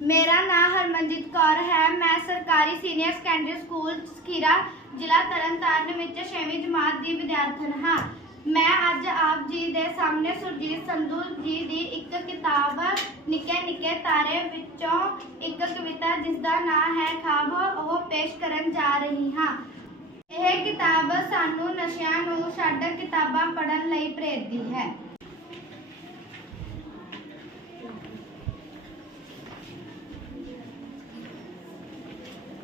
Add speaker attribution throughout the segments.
Speaker 1: ਮੇਰਾ ਨਾਮ ਹਰਮਨਜੀਤ ਕੌਰ ਹੈ। ਮੈਂ ਸਰਕਾਰੀ ਸੀਨੀਅਰ ਸੈਕੰਡਰੀ ਸਕੂਲ ਸਖੀਰਾ ਜ਼ਿਲ੍ਹਾ ਤਰਨਤਾਰਨ ਵਿੱਚ 6ਵੀਂ ਜਮਾਤ ਦੀ ਵਿਦਿਆਰਥਣ ਹਾਂ। ਮੈਂ ਅੱਜ ਆਪ ਜੀ ਦੇ ਸਾਹਮਣੇ ਸੁਰਜੀਤ ਸੰਧੂ ਜੀ ਦੀ ਇੱਕ ਕਿਤਾਬ, ਨਿੱਕੇ ਨਿੱਕੇ ਤਾਰੇ ਵਿੱਚੋਂ ਇੱਕ ਕਵਿਤਾ ਜਿਸ ਦਾ ਨਾਮ ਹੈ ਖਾਬ, ਉਹ ਪੇਸ਼ ਕਰਨ ਜਾ ਰਹੀ ਹਾਂ। ਇਹ ਕਿਤਾਬ ਸਾਨੂੰ ਨਸ਼ਿਆਂ ਨੂੰ ਛੱਡ ਕਿਤਾਬਾਂ ਪੜ੍ਹਨ ਲਈ ਪ੍ਰੇਰਦੀ ਹੈ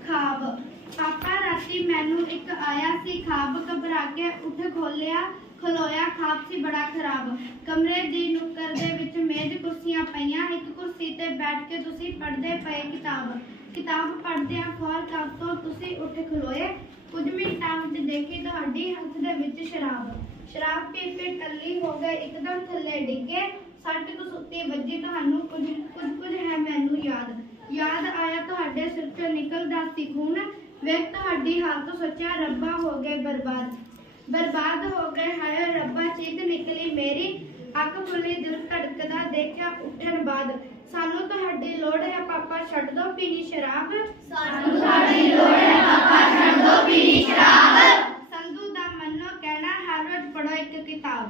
Speaker 1: ਖਾਬ ਪਾਪਾ ਮੈਨੂੰ ਇੱਕ ਆਇਆ ਸੀ ਖਾਬ, ਘਬਰਾ ਕੇ ਉੱਠ ਖੋਲਿਆ, ਖਲੋਇਆ, ਖਾਬ ਸੀ ਬੜਾ ਖਰਾਬ। ਕਮਰੇ ਦੀ ਨੁੱਕਰ ਦੇ ਵਿੱਚ ਮੇਜ਼ ਕੁਰਸੀਆਂ ਪਈਆਂ, ਇੱਕ ਕੁਰਸੀ ਤੇ ਬੈਠ ਕੇ ਤੁਸੀਂ ਪੜ੍ਹਦੇ ਪਏ ਕਿਤਾਬ। ਕਿਤਾਬ ਪੜ੍ਹਦਿਆਂ ਖੌਰ ਕਰ ਤੋਂ ਤੁਸੀਂ ਉੱਠ ਖਲੋਏ। ਕੁਝ ਮਿੰਟਾਂ ਵਿੱਚ ਦੇਖੀ ਤੁਹਾਡੀ ਹੱਥ ਦੇ ਵਿੱਚ ਸ਼ਰਾਬ। ਸ਼ਰਾਬ ਪੀ ਕੇ ਟੱਲੀ ਹੋ ਗਏ, ਇੱਕਦਮ ਥੱਲੇ ਡਿੱਗੇ। ਸੱਟ ਕੁ ਸੁੱਤੀ ਵੱਜੀ ਤੁਹਾਨੂੰ, ਕੁਝ ਕੁਝ ਕੁਝ ਹੈ ਮੈਨੂੰ ਯਾਦ। ਯਾਦ ਆਇਆ ਤੁਹਾਡੇ ਸਿਰ ਚੋਂ ਨਿਕਲਦਾ ਸੀ ਖੂਨ। ਵੇਖ ਤੁਹਾਡੀ ਹਾਲਤ ਸੋਚਿਆ ਰੱਬਾ ਹੋ ਗਏ ਬਰਬਾਦ। ਬਰਬਾਦ ਹੋ ਗਏ ਹਾਏ ਰੱਬਾ ਚੀਕ ਨਿਕਲੀ ਮੇਰੀ। ਅੱਖ ਖੁੱਲੀ ਦਿਲ ਧੜਕਦਾ ਦੇਖਿਆ ਉੱਠਣ ਬਾਅਦ। ਸਾਨੂੰ ਤੁਹਾਡੀ ਲੋੜ ਹੈ ਪਾਪਾ ਛੱਡ ਦੋ ਪੀਣੀ ਸ਼ਰਾਬ। ਸਾਨੂੰ ਤੁਹਾਡੀ ਲੋੜ ਹੈ ਪਾਪਾ ਛੱਡ ਦੋ ਪੀਣੀ ਸ਼ਰਾਬ। ਸੰਧੂ ਦਾ ਮੰਨੋ ਕਹਿਣਾ ਹਰ ਰੋਜ਼ ਪੜੋ ਇੱਕ ਕਿਤਾਬ।